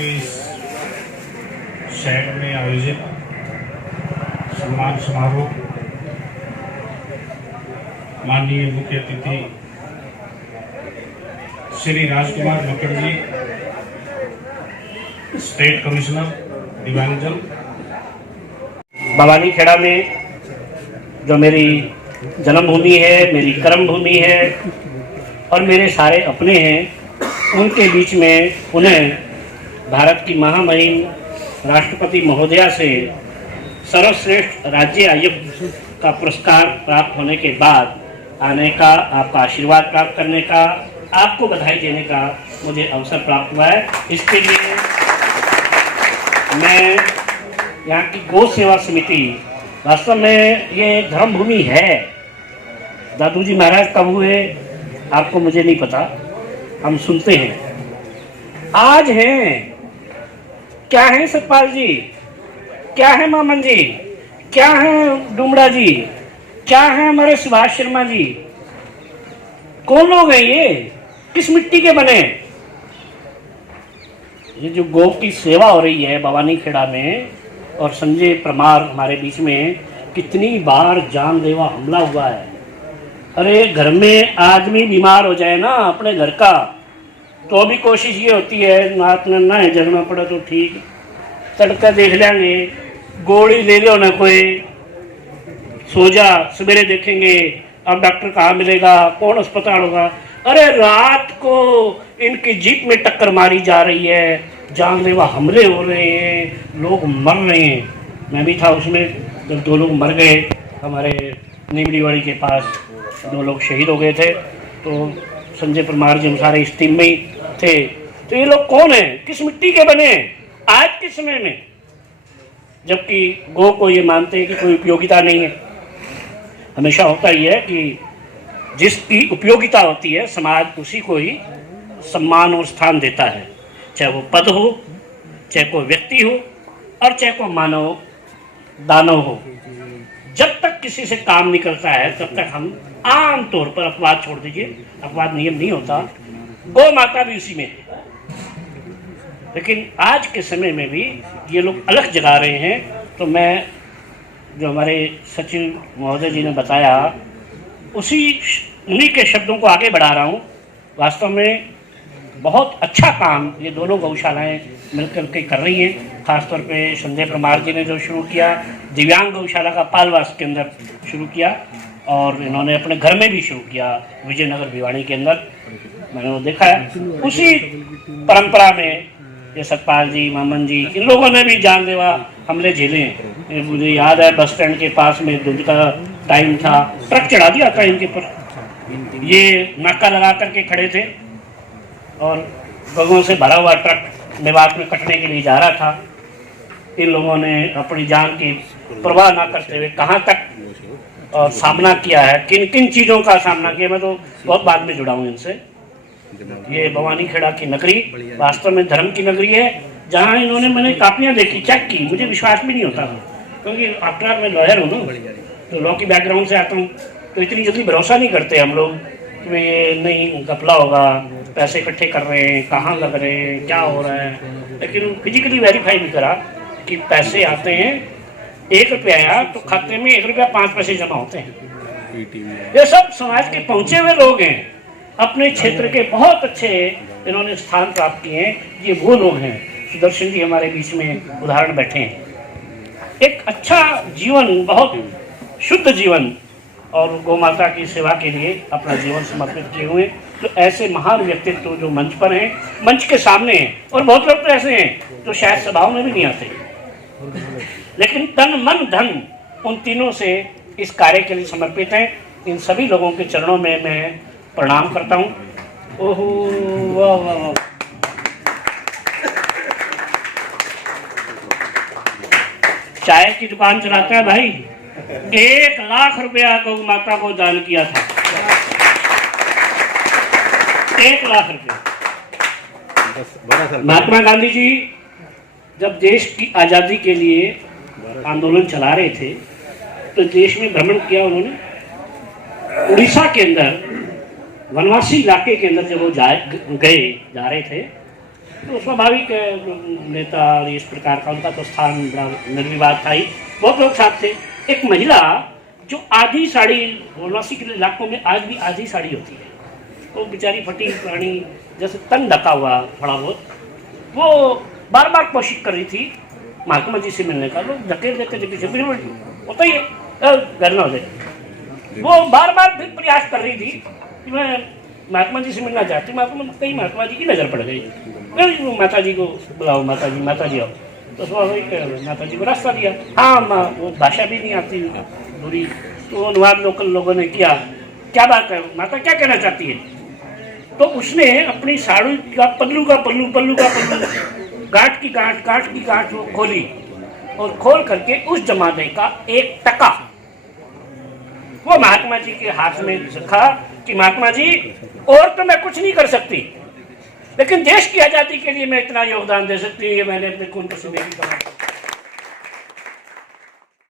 के इस शहर में आयोजित सम्मान समारोह माननीय मुख्य अतिथि श्री राजकुमार मक्कड़ जी, स्टेट कमिश्नर दिव्यांगजन। भवानी खेड़ा में जो मेरी जन्मभूमि है, मेरी कर्म भूमि है और मेरे सारे अपने हैं, उनके बीच में उन्हें भारत की महामहिम राष्ट्रपति महोदया से सर्वश्रेष्ठ राज्य आयुक्त का पुरस्कार प्राप्त होने के बाद आने का, आपका आशीर्वाद प्राप्त करने का, आपको बधाई देने का मुझे अवसर प्राप्त हुआ है। इसके लिए मैं यहाँ की गौ सेवा समिति, वास्तव में ये धर्म भूमि है। दादू जी महाराज कब हुए आपको मुझे नहीं पता, हम सुनते हैं। आज हैं, क्या है सतपाल जी, क्या है मामन जी, क्या है डुमड़ा जी, क्या है हमारे सुभाष शर्मा जी, कौन लोग हैं ये, किस मिट्टी के बने? ये जो गौ की सेवा हो रही है भवानी खेड़ा में, और संजय परमार हमारे बीच में, कितनी बार जानलेवा हमला हुआ है। अरे घर में आदमी बीमार हो जाए ना अपने घर का, तो भी कोशिश ये होती है नात में ना जगना पड़ा तो ठीक, तड़का देख लेंगे, गोली ले लो ना कोई, सो जा, सवेरे देखेंगे अब डॉक्टर कहाँ मिलेगा, कौन अस्पताल होगा। अरे रात को इनकी जीप में टक्कर मारी जा रही है, जानलेवा हमले हो रहे हैं, लोग मर रहे हैं। मैं भी था उसमें जब 2 लोग मर गए, हमारे नीमड़ीवाड़ी के पास 2 लोग शहीद हो गए थे। तो संजय परमार जी सारे इस टीम में ही थे। तो ये लोग कौन हैं, किस मिट्टी के बने आज के समय में, जबकि गौ को ये मानते हैं कि कोई उपयोगिता नहीं है। हमेशा होता ही है कि जिसकी उपयोगिता होती है समाज उसी को ही सम्मान और स्थान देता है, चाहे वो पद हो, चाहे कोई व्यक्ति हो, और चाहे कोई मानव दानव हो। जब तक किसी से काम निकलता है तब तक हम आम तौर पर, अपवाद छोड़ दीजिए, अपवाद नियम नहीं होता, गौ माता भी उसी में है। लेकिन आज के समय में भी ये लोग अलग जगा रहे हैं। तो मैं, जो हमारे सचिव महोदय जी ने बताया, उन्हीं के शब्दों को आगे बढ़ा रहा हूँ। वास्तव में बहुत अच्छा काम ये दोनों गौशालाएं मिलकर के कर रही हैं। खासतौर पे संजय परमार जी ने जो शुरू किया, दिव्यांग गौशाला का पालवास के अंदर शुरू किया, और इन्होंने अपने घर में भी शुरू किया विजयनगर भिवानी के अंदर, मैंने वो देखा है। उसी परंपरा में ये सतपाल जी, मामन जी, इन लोगों ने भी जानलेवा हमले झेले हैं। मुझे याद है बस स्टैंड के पास में धुंध का टाइम था, ट्रक चढ़ा दिया था इनके पर, ये नाका लगा करके खड़े थे और गगों से भरा हुआ ट्रक मेवात में कटने के लिए जा रहा था। इन लोगों ने अपनी जान की परवाह ना करते हुए कहाँ तक और सामना किया है, किन किन चीज़ों का सामना किया, मैं तो बहुत बाद में जुड़ा हूँ इनसे। ये भवानी खेड़ा की नगरी वास्तव में धर्म की नगरी है, जहाँ इन्होंने, मैंने कापियाँ देखी, चेक की, मुझे विश्वास भी नहीं होता था, क्योंकि आफ्टर मैं लॉयर हूँ ना, तो लॉ की बैकग्राउंड से आता हूँ, तो इतनी जल्दी भरोसा नहीं करते हम लोग कि ये नहीं घपला होगा, पैसे इकट्ठे कर रहे हैं, कहाँ लग रहे हैं, क्या हो रहा है। लेकिन फिजिकली वेरीफाई भी करा कि पैसे आते हैं, 1 रुपया आया तो खाते में 1 रुपया 5 पैसे जमा होते हैं। ये सब समाज के पहुंचे हुए लोग हैं, अपने क्षेत्र के बहुत अच्छे इन्होंने स्थान प्राप्त किए हैं। ये वो लोग हैं। सुदर्शन जी हमारे बीच में उदाहरण बैठे हैं, एक अच्छा जीवन, बहुत शुद्ध जीवन, और गौ माता की सेवा के लिए अपना जीवन समर्पित किए हुए। तो ऐसे महान व्यक्तित्व जो मंच पर हैं, मंच के सामने हैं, और बहुत लोग तो ऐसे हैं तो शायद सभाओं में भी नहीं आते, लेकिन तन मन धन उन तीनों से इस कार्य के लिए समर्पित हैं। इन सभी लोगों के चरणों में मैं प्रणाम करता हूँ। ओहो वाह वाह वाह, चाय की दुकान चलाता है भाई, 1 लाख रुपया गौ माता को दान किया था, 1 लाख रुपया। महात्मा गांधी जी जब देश की आज़ादी के लिए आंदोलन चला रहे थे, तो देश में भ्रमण किया उन्होंने। उड़ीसा के अंदर वनवासी इलाके के अंदर जब वो जा रहे थे, तो स्वाभाविक है, नेता और इस प्रकार का उनका तो स्थान बड़ा निर्विवाद था ही। बहुत लोग साथ थे। एक महिला जो आधी साड़ी, वाराणसी के इलाकों में आज भी आधी साड़ी होती है, तो बेचारी फटी प्राणी जैसे तन ढका हुआ थोड़ा बहुत, वो बार बार कोशिश कर रही थी महात्मा जी से मिलने का। लोग धकेल देते थे पीछे, बिल्कुल होता ही है, घर ना हो जाए। वो बार बार फिर प्रयास कर रही थी कि मैं महात्मा जी से मिलना चाहती हूँ। कहीं महात्मा जी की नज़र पड़ गई, अरे माता जी को बुलाओ, माता जी आओ। तो स्वाभाविक माता जी को रास्ता दिया। हाँ, वो भाषा भी नहीं आती दूरी, तो अनुवाद लोकल लोगों ने किया, क्या बात है माता क्या कहना चाहती है। तो उसने अपनी साड़ी का पल्लू गांठ की गांठ वो खोली, और खोल करके उस जमाने का 1 टका वो महात्मा जी के हाथ में रखा कि महात्मा जी, और तो मैं कुछ नहीं कर सकती, लेकिन देश की आज़ादी के लिए मैं इतना योगदान दे सकती हूँ, ये मैंने अपने खून पसीने की कमाई।